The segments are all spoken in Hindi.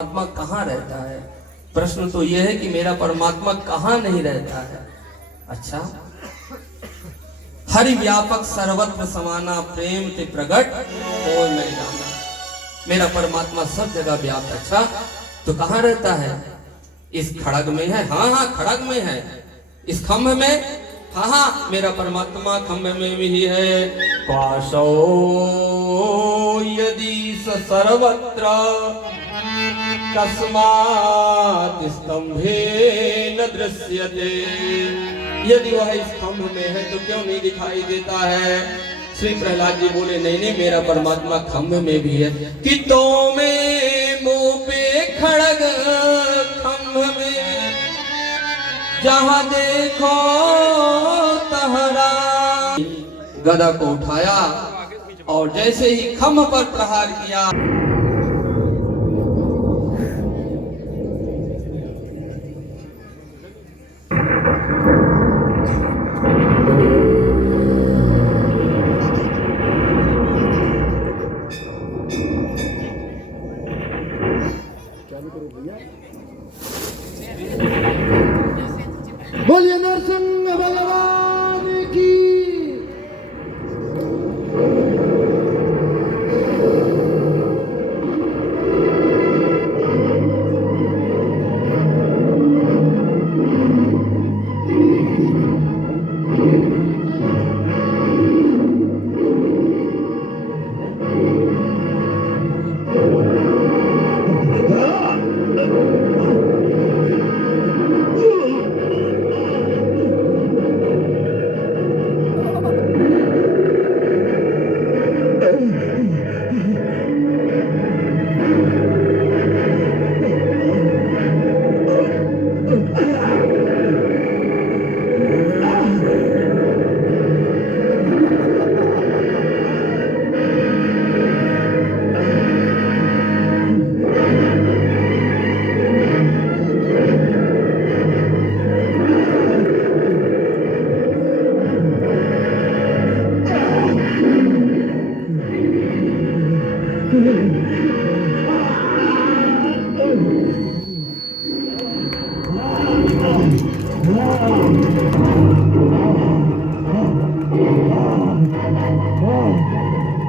परमात्मा कहाँ रहता है? प्रश्न तो यह है कि मेरा परमात्मा कहाँ नहीं रहता है। अच्छा, हरि व्यापक सर्वत्र समाना प्रेम ते प्रगट ओय मैं जाना। मेरा परमात्मा सब जगह व्याप्त। अच्छा, तो कहाँ रहता है? इस खड़ग में है? हाँ हाँ, खड़ग में है। इस खम्भ में? हाँ हाँ, मेरा परमात्मा खम्भ में भी है। पाशो यदि स सर्वत्र कस्मात् स्तंभे न दृश्यते। यदि वह इस खम्भ में है तो क्यों नहीं दिखाई देता है? श्री प्रहलाद जी बोले नहीं नहीं, मेरा परमात्मा खम्भ में भी है। कि तो में मुंह पे खड़ग खम्भ में, जहां देखो तहरा। गदा को उठाया और जैसे ही खम्भ पर प्रहार किया, बोलिए नरसिंह भगवान की।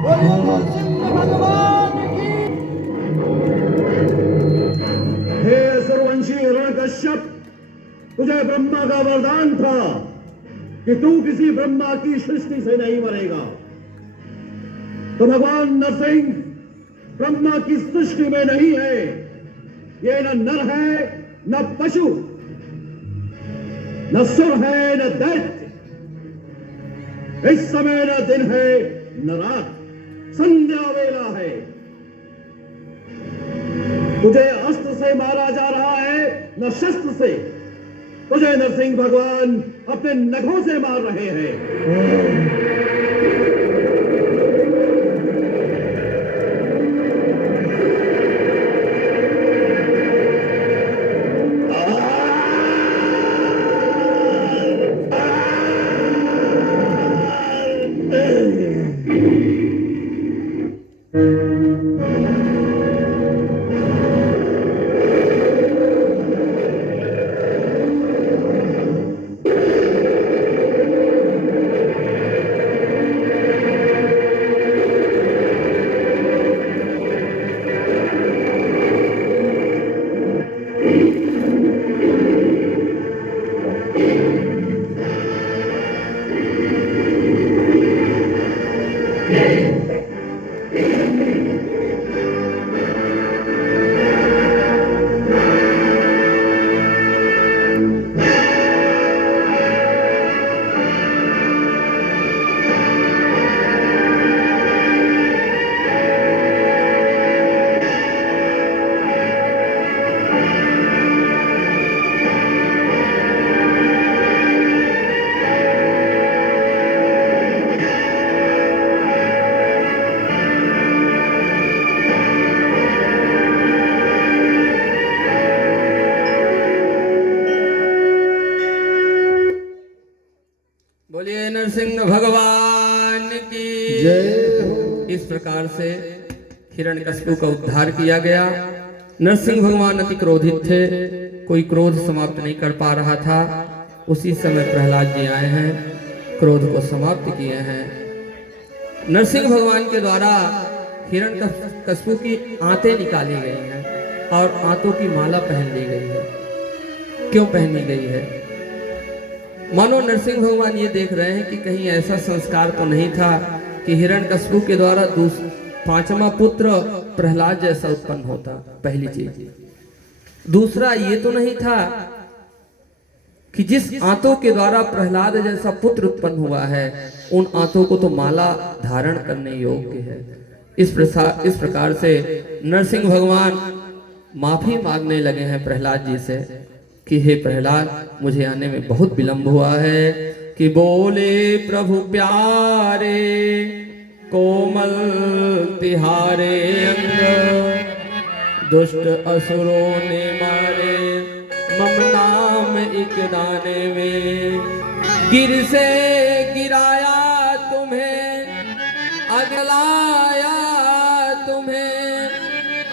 बोलिए नरसिंह भगवान की। हे सर्वंशी हिरण्यकश्यप, तुझे ब्रह्मा का वरदान था कि तू किसी ब्रह्मा की सृष्टि से नहीं मरेगा। तो भगवान नरसिंह ब्रह्मा की सृष्टि में नहीं है। ये न नर है न पशु, न सुर है न दैत्य। इस समय न दिन है न रात, संध्या वेला है। तुझे अस्त्र से मारा जा रहा है न शस्त्र से। तुझे नरसिंह भगवान अपने नखों से मार रहे हैं। बोलिए नरसिंह भगवान की जय हो। इस प्रकार से हिरण्यकश्यप का उद्धार किया गया। नरसिंह भगवान अति क्रोधित थे, कोई क्रोध समाप्त नहीं कर पा रहा था। उसी समय प्रहलाद जी आए हैं, क्रोध को समाप्त किए हैं। नरसिंह भगवान के द्वारा हिरण्यकशिपु की आंतें निकाली गई हैं और आंतों की माला पहन ली गई है। क्यों पहनी गई है? मानो नरसिंह भगवान ये देख रहे हैं कि कहीं ऐसा संस्कार तो नहीं था कि हिरण्यकशिपु के द्वारा पांचवा पुत्र प्रहलाद जैसा उत्पन्न होता। पहली चीज। दूसरा ये तो नहीं था कि जिस आंतों के द्वारा प्रहलाद जैसा पुत्र उत्पन्न हुआ है उन आंतों को तो माला धारण करने योग्य है। इस प्रकार से नरसिंह भगवान माफी मांगने लगे हैं प्रहलाद जी से कि हे प्रहलाद, मुझे आने में बहुत विलंब हुआ है। कि बोले प्रभु प्यारे कोमल तिहारे अंग, दुष्ट असुरों ने मारे मम नाम एक दाने में। गिर से गिराया तुम्हें, अगलाया तुम्हें,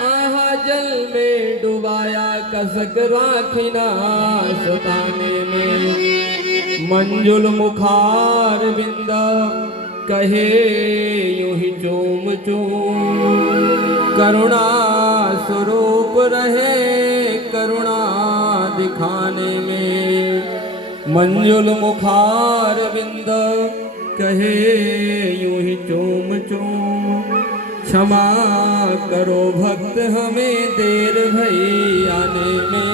आहा जल में डुबाया, कसक राखिना सताने में। मंजुल मुखार बिंदा कहे यूं ही चूम चूम, करुणा स्वरूप रहे करुणा दिखाने में। मंजुल मुखार बिंद कहे यूं ही चूम चूम, क्षमा करो भक्त हमें देर भई आने में,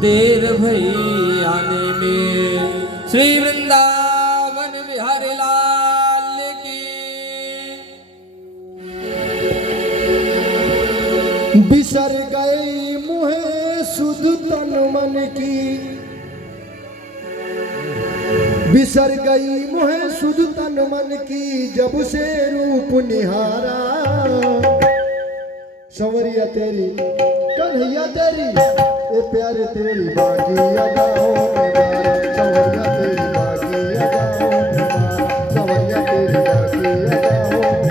देर भई आने में। श्री वृंदावन बिहारी लाल की। बिसर गई मुहे सुध तन मन की, बिसर गई मुहे सुध तन मन की, जब से रूप निहारा। संवरिया तेरी कन्हैया तेरी, ए प्यारे तेरी बागी अदाओं में, संवरिया तेरी बागी अदाओं में, संवरिया तेरी बागी अदाओं में।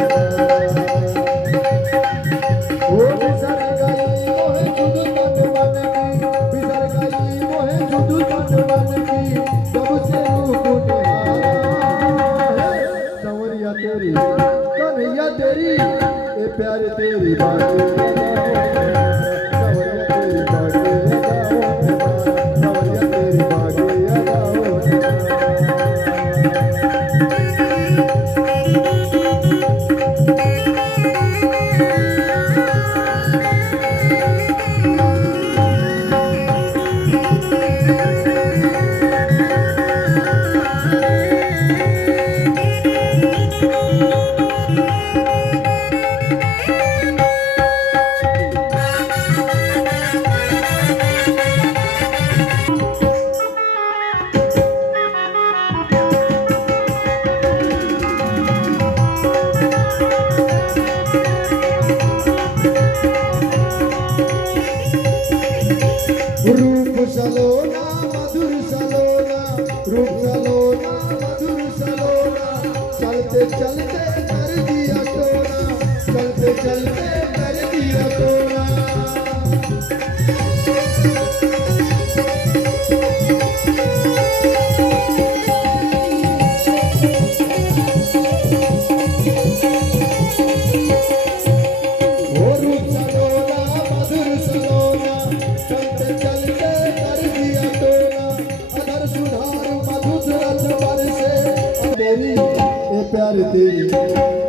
ओ बिसर गई मोहे सुध तन मन की, बिसर गई मोहे सुध तन मन की, जब से रूप निहारा। संवरिया तेरी कन्हैया तेरी, ए प्यारे तेरी बागी सलोना मधुर सलोना, रूप सलोना मधुर सलोना, चलते चलते कर दिया टोना, चलते चलते कर दिया टोना। प्यारे तेरी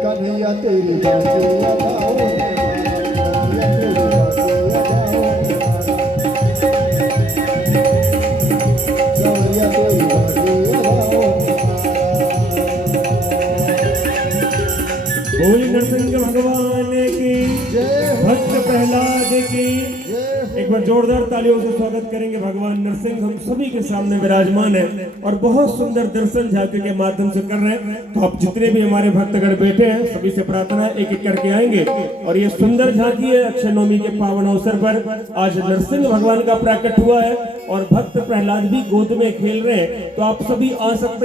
कन्हैया तेरी बागी अदाओं में, कन्हैया तेरी बागी अदाओं में, संवरिया तेरी बागी अदाओं में। बोल नरसिंह भगवान की जय हो, भक्त प्रहलाद की। जय हो। एक बार जोरदार तालियों से स्वागत करेंगे। भगवान नरसिंह हम सभी के सामने विराजमान है और बहुत सुंदर दर्शन झांकी के माध्यम से कर रहे हैं। तो आप जितने भी हमारे भक्तगण बैठे हैं सभी से प्रार्थना है एक एक करके आएंगे और ये सुंदर झांकी है। अक्षय नवमी के पावन अवसर पर आज नरसिंह भगवान का प्राकट हुआ है और भक्त प्रहलाद भी गोद में खेल रहे हैं। तो आप सभी आ सकते